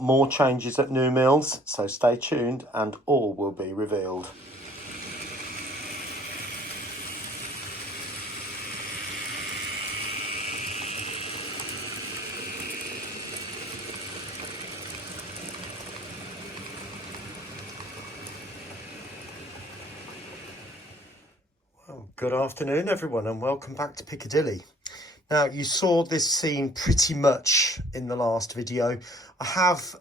More changes at New Mills, so stay tuned and all will be revealed. Well, good afternoon everyone and welcome back to Piccadilly. Now, you saw this scene pretty much in the last video. I have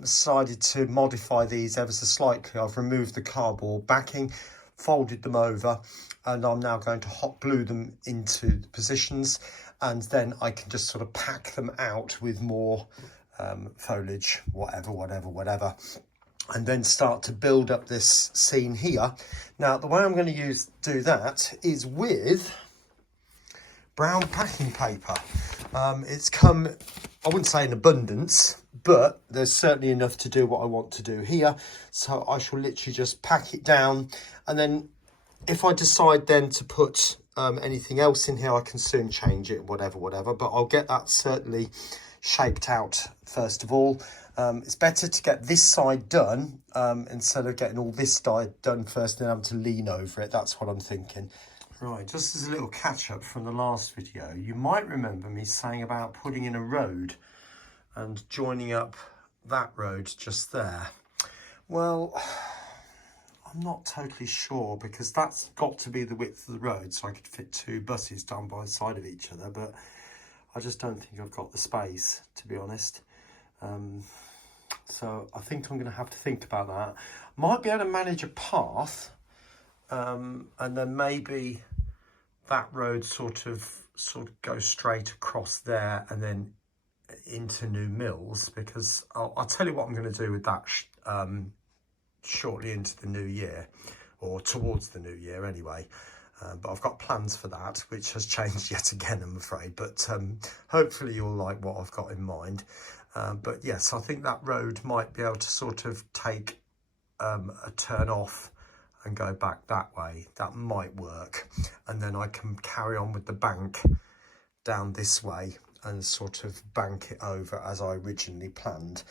decided to modify these ever so slightly. I've removed the cardboard backing, folded them over, and I'm now going to hot glue them into the positions, and then I can just sort of pack them out with more foliage, whatever, and then start to build up this scene here. Now, the way I'm going to do that is with brown packing paper. It's come, I wouldn't say in abundance, but there's certainly enough to do what I want to do here. So I shall literally just pack it down, and then if I decide then to put anything else in here, I can soon change it, whatever, but I'll get that certainly shaped out first of all. It's better to get this side done instead of getting all this side done first and having to lean over it. That's what I'm thinking. Right, just as a little catch-up from the last video, you might remember me saying about putting in a road and joining up that road just there. Well, I'm not totally sure, because that's got to be the width of the road so I could fit two buses down by the side of each other, but I just don't think I've got the space, to be honest. So I think I'm going to have to think about that. Might be able to manage a path, and then maybe that road sort of goes straight across there and then into New Mills, because I'll tell you what I'm going to do with that shortly into the new year, or towards the new year anyway. But I've got plans for that, which has changed yet again, I'm afraid. But hopefully you'll like what I've got in mind. But yes, I think that road might be able to sort of take a turn off and go back that way. That might work, and then I can carry on with the bank down this way and sort of bank it over as I originally planned.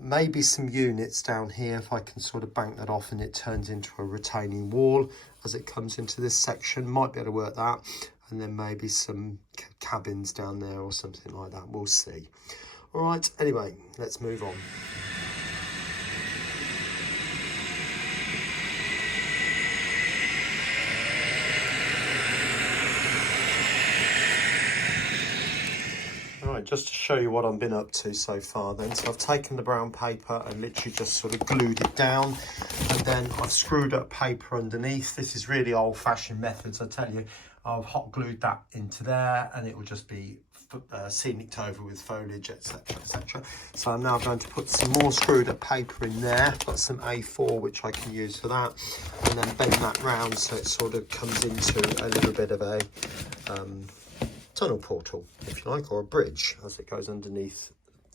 Maybe some units down here, if I can sort of bank that off and it turns into a retaining wall as it comes into this section, might be able to work that. And then maybe some cabins down there or something like that, we'll see. All right, anyway, let's move on. Right, just to show you what I've been up to so far then. So I've taken the brown paper and literally just sort of glued it down, and then I've screwed up paper underneath. This is really old-fashioned methods, I tell you. I've hot glued that into there and it will just be scenic over with foliage, etc. So I'm now going to put some more screwed up paper in there. Got some A4 which I can use for that, and then bend that round so it sort of comes into a little bit of a tunnel portal, if you like, or a bridge as it goes underneath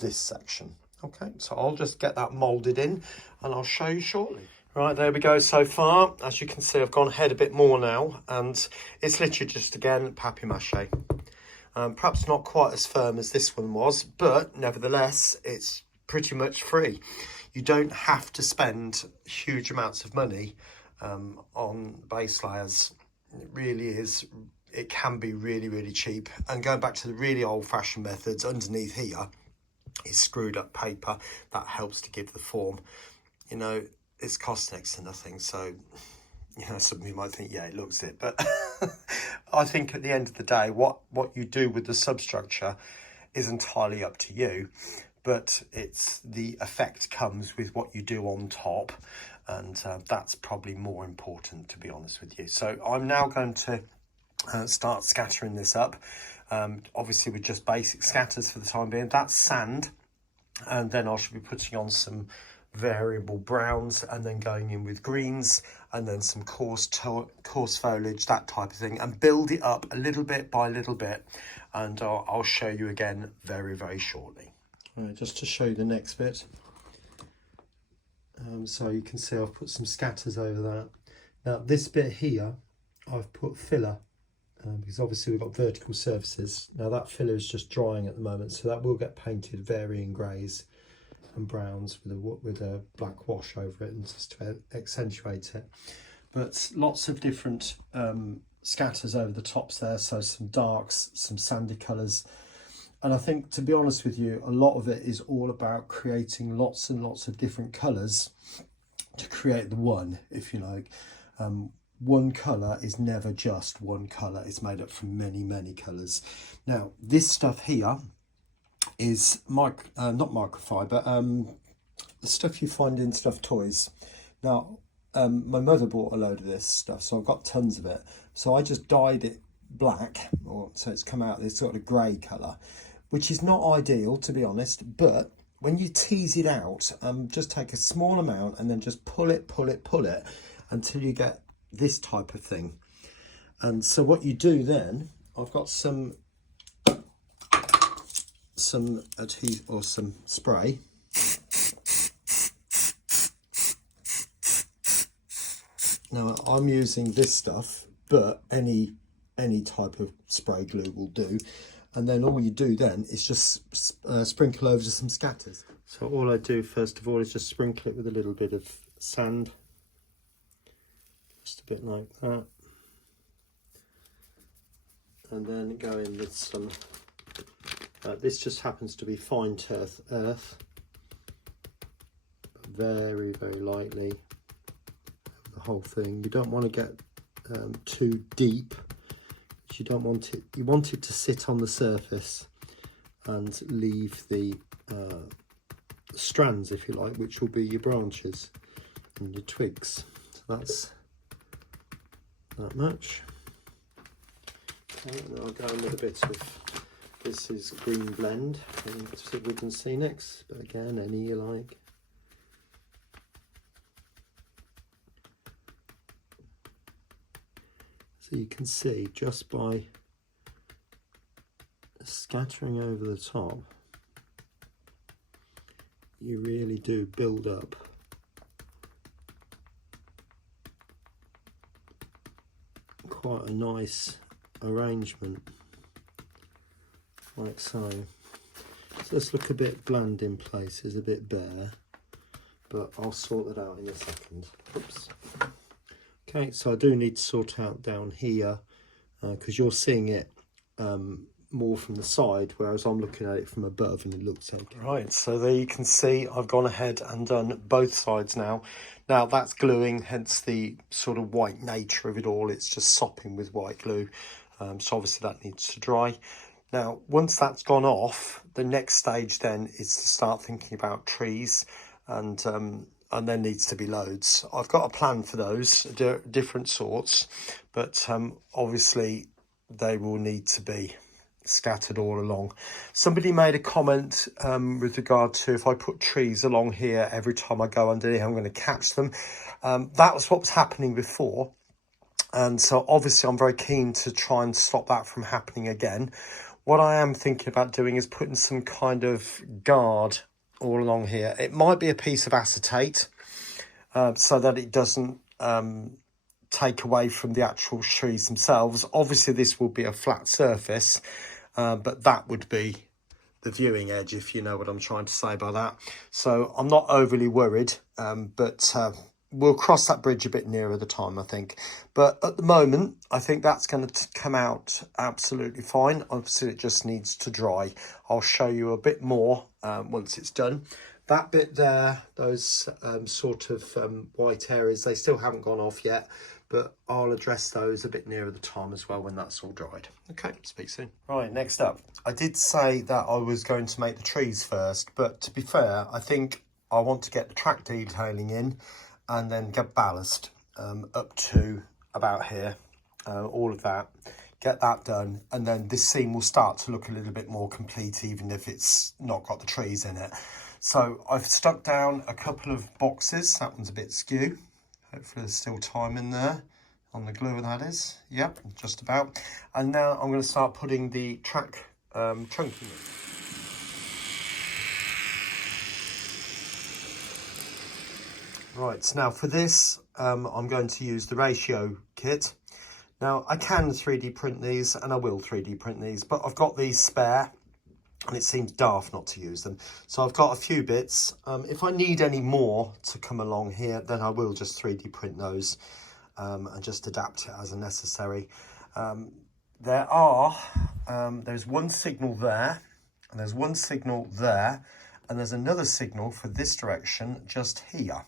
this section. Okay, so I'll just get that moulded in and I'll show you shortly. Right, there we go so far. As you can see, I've gone ahead a bit more now, and it's literally just, again, papier-mâché. Perhaps not quite as firm as this one was, but nevertheless, it's pretty much free. You don't have to spend huge amounts of money on base layers. It really is. It can be really cheap. And going back to the really old-fashioned methods, underneath here is screwed up paper that helps to give the form. You know, it's cost next to nothing, so you know, some of you might think, yeah, it looks it, but I think at the end of the day, what you do with the substructure is entirely up to you, but it's the effect comes with what you do on top, and that's probably more important, to be honest with you. So I'm now going to start scattering this up, obviously with just basic scatters for the time being. That's sand, and then I should be putting on some variable browns and then going in with greens and then some coarse foliage, that type of thing, and build it up a little bit by little bit, and I'll show you again very shortly. Right, just to show you the next bit, so you can see I've put some scatters over that. Now this bit here I've put filler because obviously we've got vertical surfaces. Now that filler is just drying at the moment, so that will get painted varying greys and browns with a black wash over it, and just to accentuate it. But lots of different scatters over the tops there, so some darks, some sandy colours. And I think, to be honest with you, a lot of it is all about creating lots and lots of different colours to create the one, if you like. One colour is never just one colour, it's made up from many, many colours. Now, this stuff here is not microfiber, but the stuff you find in stuffed toys. Now, my mother bought a load of this stuff, so I've got tons of it. So I just dyed it black, so it's come out this sort of grey colour, which is not ideal, to be honest, but when you tease it out, just take a small amount and then just pull it until you get this type of thing. And so what you do then, I've got some adhesive or some spray. Now I'm using this stuff, but any type of spray glue will do. And then all you do then is just sprinkle over some scatters. So all I do first of all is just sprinkle it with a little bit of sand. Just a bit like that. And then go in with some, this just happens to be fine earth. Very, very lightly. The whole thing. You don't want to get too deep. You don't want it, you want it to sit on the surface and leave the strands, if you like, which will be your branches and your twigs. So that's that much. Okay, and I'll go in with a bit of, this is green blend from Fiddle and Scenics, but again, any you like. So you can see just by scattering over the top, you really do build up quite a nice arrangement, like so. So this look a bit bland in places, a bit bare, but I'll sort that out in a second. Oops. Okay, so I do need to sort out down here because you're seeing it more from the side, whereas I'm looking at it from above and it looks okay. Right, so there you can see I've gone ahead and done both sides now. Now that's gluing, hence the sort of white nature of it all. It's just sopping with white glue, so obviously that needs to dry. Now, once that's gone off, the next stage then is to start thinking about trees, and there needs to be loads. I've got a plan for those, different sorts, but obviously they will need to be scattered all along. Somebody made a comment with regard to if I put trees along here every time I go underneath, I'm going to catch them. That was what was happening before. And so obviously I'm very keen to try and stop that from happening again. What I am thinking about doing is putting some kind of guard all along here. It might be a piece of acetate so that it doesn't take away from the actual trees themselves. Obviously this will be a flat surface, but that would be the viewing edge, if you know what I'm trying to say by that. So I'm not overly worried, but we'll cross that bridge a bit nearer the time, I think. But at the moment, I think that's going to come out absolutely fine. Obviously, it just needs to dry. I'll show you a bit more once it's done. That bit there, those sort of white areas, they still haven't gone off yet, but I'll address those a bit nearer the time as well when that's all dried. Okay, speak soon. Right, next up, I did say that I was going to make the trees first, but to be fair, I think I want to get the track detailing in and then get ballast up to about here, all of that, get that done, and then this scene will start to look a little bit more complete, even if it's not got the trees in it. So I've stuck down a couple of boxes. That one's a bit skew. Hopefully there's still time in there on the glue, that is. Yep, just about. And now I'm going to start putting the track trunking in. Right, so now for this, I'm going to use the ratio kit. Now, I can 3D print these, and I will 3D print these, but I've got these spare, and it seems daft not to use them. So I've got a few bits. If I need any more to come along here, then I will just 3D print those and just adapt it as necessary. There's one signal there, and there's one signal there, and there's another signal for this direction just here.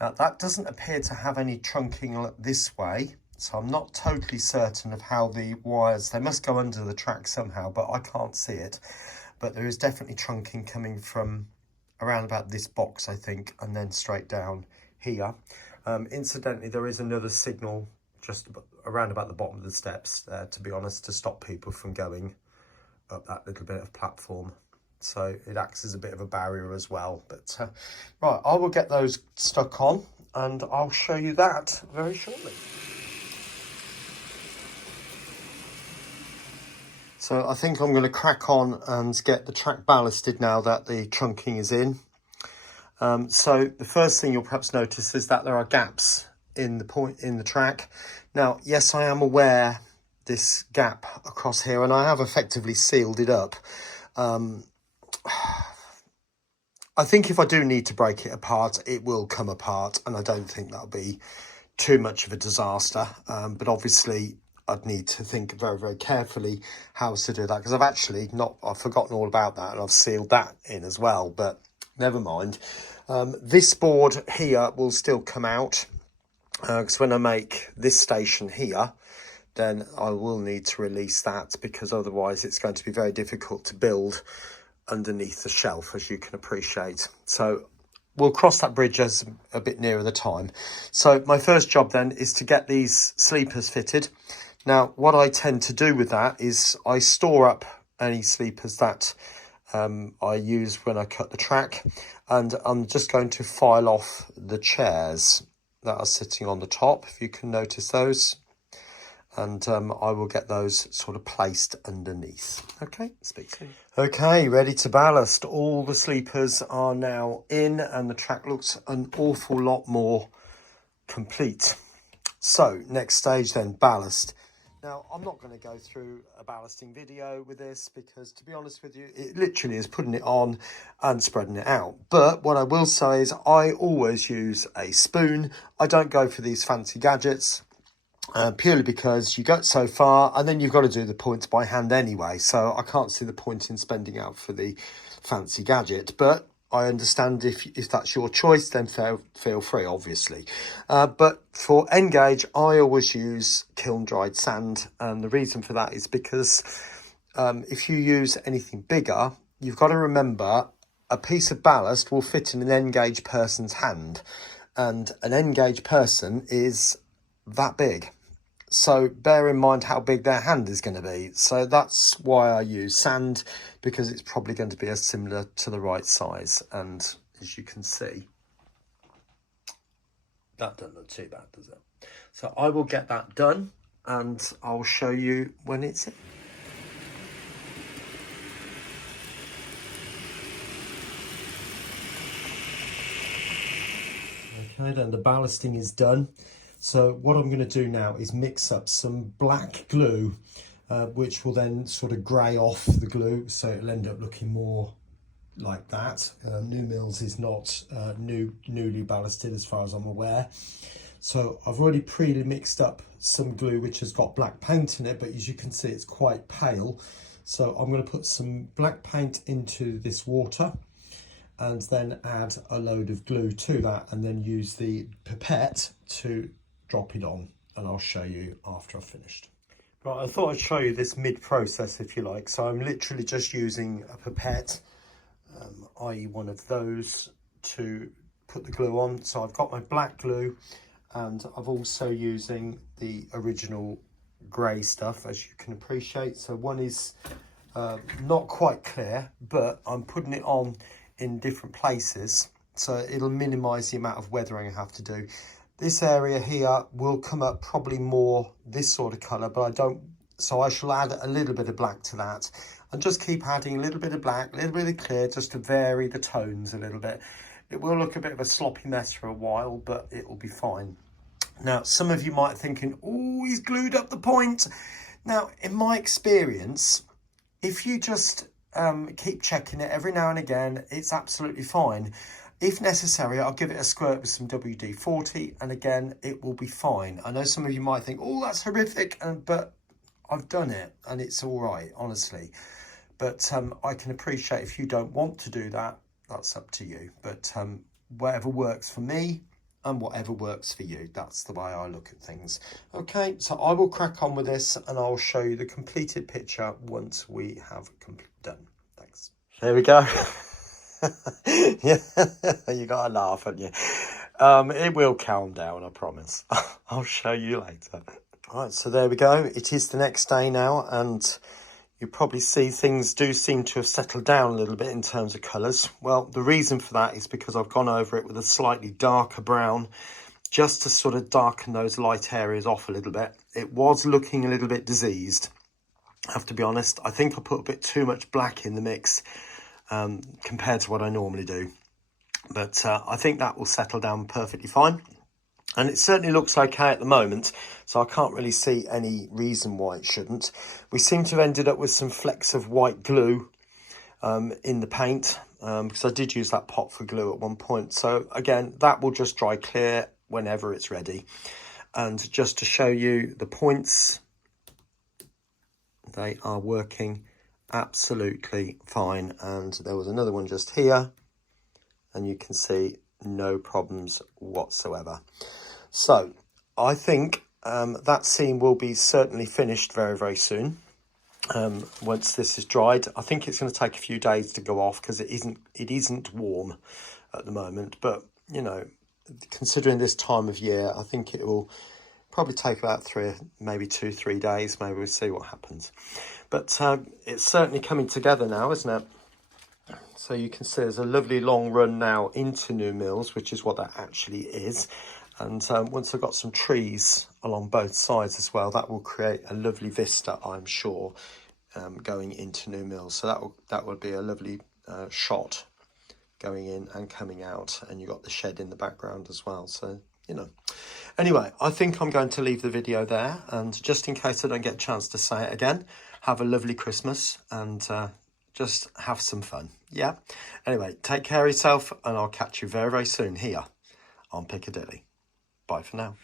Now that doesn't appear to have any trunking this way, so I'm not totally certain of how the wires, they must go under the track somehow, but I can't see it. But there is definitely trunking coming from around about this box, I think, and then straight down here. Incidentally, there is another signal just around about the bottom of the steps, to be honest, to stop people from going up that little bit of platform. So it acts as a bit of a barrier as well. But right, I will get those stuck on and I'll show you that very shortly. So I think I'm going to crack on and get the track ballasted now that the trunking is in. So the first thing you'll perhaps notice is that there are gaps in the track. Now, yes, I am aware this gap across here, and I have effectively sealed it up. I think if I do need to break it apart, it will come apart, and I don't think that'll be too much of a disaster. But obviously, I'd need to think very, very carefully how to do that, because I've forgotten all about that, and I've sealed that in as well, but never mind. This board here will still come out, because when I make this station here, then I will need to release that, because otherwise it's going to be very difficult to build underneath the shelf, as you can appreciate. So we'll cross that bridge as a bit nearer the time. So my first job then is to get these sleepers fitted. Now, what I tend to do with that is I store up any sleepers that I use when I cut the track, and I'm just going to file off the chairs that are sitting on the top, if you can notice those, and I will get those sort of placed underneath. Okay, speak soon. Okay, ready to ballast. All the sleepers are now in and the track looks an awful lot more complete. So next stage then, ballast. Now, I'm not going to go through a ballasting video with this because, to be honest with you, it literally is putting it on and spreading it out. But what I will say is I always use a spoon. I don't go for these fancy gadgets, purely because you go so far and then you've got to do the points by hand anyway. So I can't see the point in spending out for the fancy gadget. But I understand if that's your choice, then feel free, obviously. But for N-gauge, I always use kiln-dried sand. And the reason for that is because if you use anything bigger, you've got to remember a piece of ballast will fit in an N-gauge person's hand. And an N-gauge person is that big. So bear in mind how big their hand is going to be. So that's why I use sand, because it's probably going to be similar to the right size. And as you can see, that doesn't look too bad, does it? So I will get that done and I'll show you when it's in. Okay, then the ballasting is done. So what I'm going to do now is mix up some black glue, which will then sort of grey off the glue, so it'll end up looking more like that. New Mills is not newly ballasted as far as I'm aware. So I've already pre-mixed up some glue which has got black paint in it, but as you can see it's quite pale. So I'm going to put some black paint into this water and then add a load of glue to that, and then use the pipette to drop it on, and I'll show you after I've finished. Right, I thought I'd show you this mid-process, if you like. So I'm literally just using a pipette, i.e. one of those, to put the glue on. So I've got my black glue, and I'm also using the original grey stuff, as you can appreciate. So one is not quite clear, but I'm putting it on in different places, so it'll minimise the amount of weathering I have to do. This area here will come up probably more this sort of colour, but I don't, so I shall add a little bit of black to that and just keep adding a little bit of black, a little bit of clear, just to vary the tones a little bit. It will look a bit of a sloppy mess for a while, but it will be fine. Now, some of you might be thinking, oh, he's glued up the point. Now, in my experience, if you just keep checking it every now and again. It's absolutely fine. If necessary, I'll give it a squirt with some WD-40, and again, it will be fine. I know some of you might think, oh, that's horrific, but I've done it, and it's all right, honestly. But I can appreciate if you don't want to do that, that's up to you. But whatever works for me and whatever works for you, that's the way I look at things. Okay, so I will crack on with this, and I'll show you the completed picture once we have done. Thanks. There we go. Yeah, you gotta laugh, haven't you? It will calm down, I promise. I'll show you later. All right, so there we go. It is the next day now, and you probably see things do seem to have settled down a little bit in terms of colours. Well, the reason for that is because I've gone over it with a slightly darker brown, just to sort of darken those light areas off a little bit. It was looking a little bit diseased, I have to be honest. I think I put a bit too much black in the mix compared to what I normally do. But I think that will settle down perfectly fine. And it certainly looks okay at the moment, so I can't really see any reason why it shouldn't. We seem to have ended up with some flecks of white glue in the paint, because I did use that pot for glue at one point. So again, that will just dry clear whenever it's ready. And just to show you the points, they are working absolutely fine. And there was another one just here, and you can see no problems whatsoever. So I think that scene will be certainly finished very, very soon. Once this is dried, I think it's going to take a few days to go off because it isn't warm at the moment. But you know, considering this time of year, I think it will probably take about 2-3 days. Maybe we'll see what happens. But it's certainly coming together now, isn't it? So you can see there's a lovely long run now into New Mills, which is what that actually is. And once I've got some trees along both sides as well, that will create a lovely vista, I'm sure, going into New Mills. So that would be a lovely shot going in and coming out. And you've got the shed in the background as well. So, you know. Anyway, I think I'm going to leave the video there. And just in case I don't get a chance to say it again, have a lovely Christmas and just have some fun. Yeah. Anyway, take care of yourself, and I'll catch you very, very soon here on Piccadilly. Bye for now.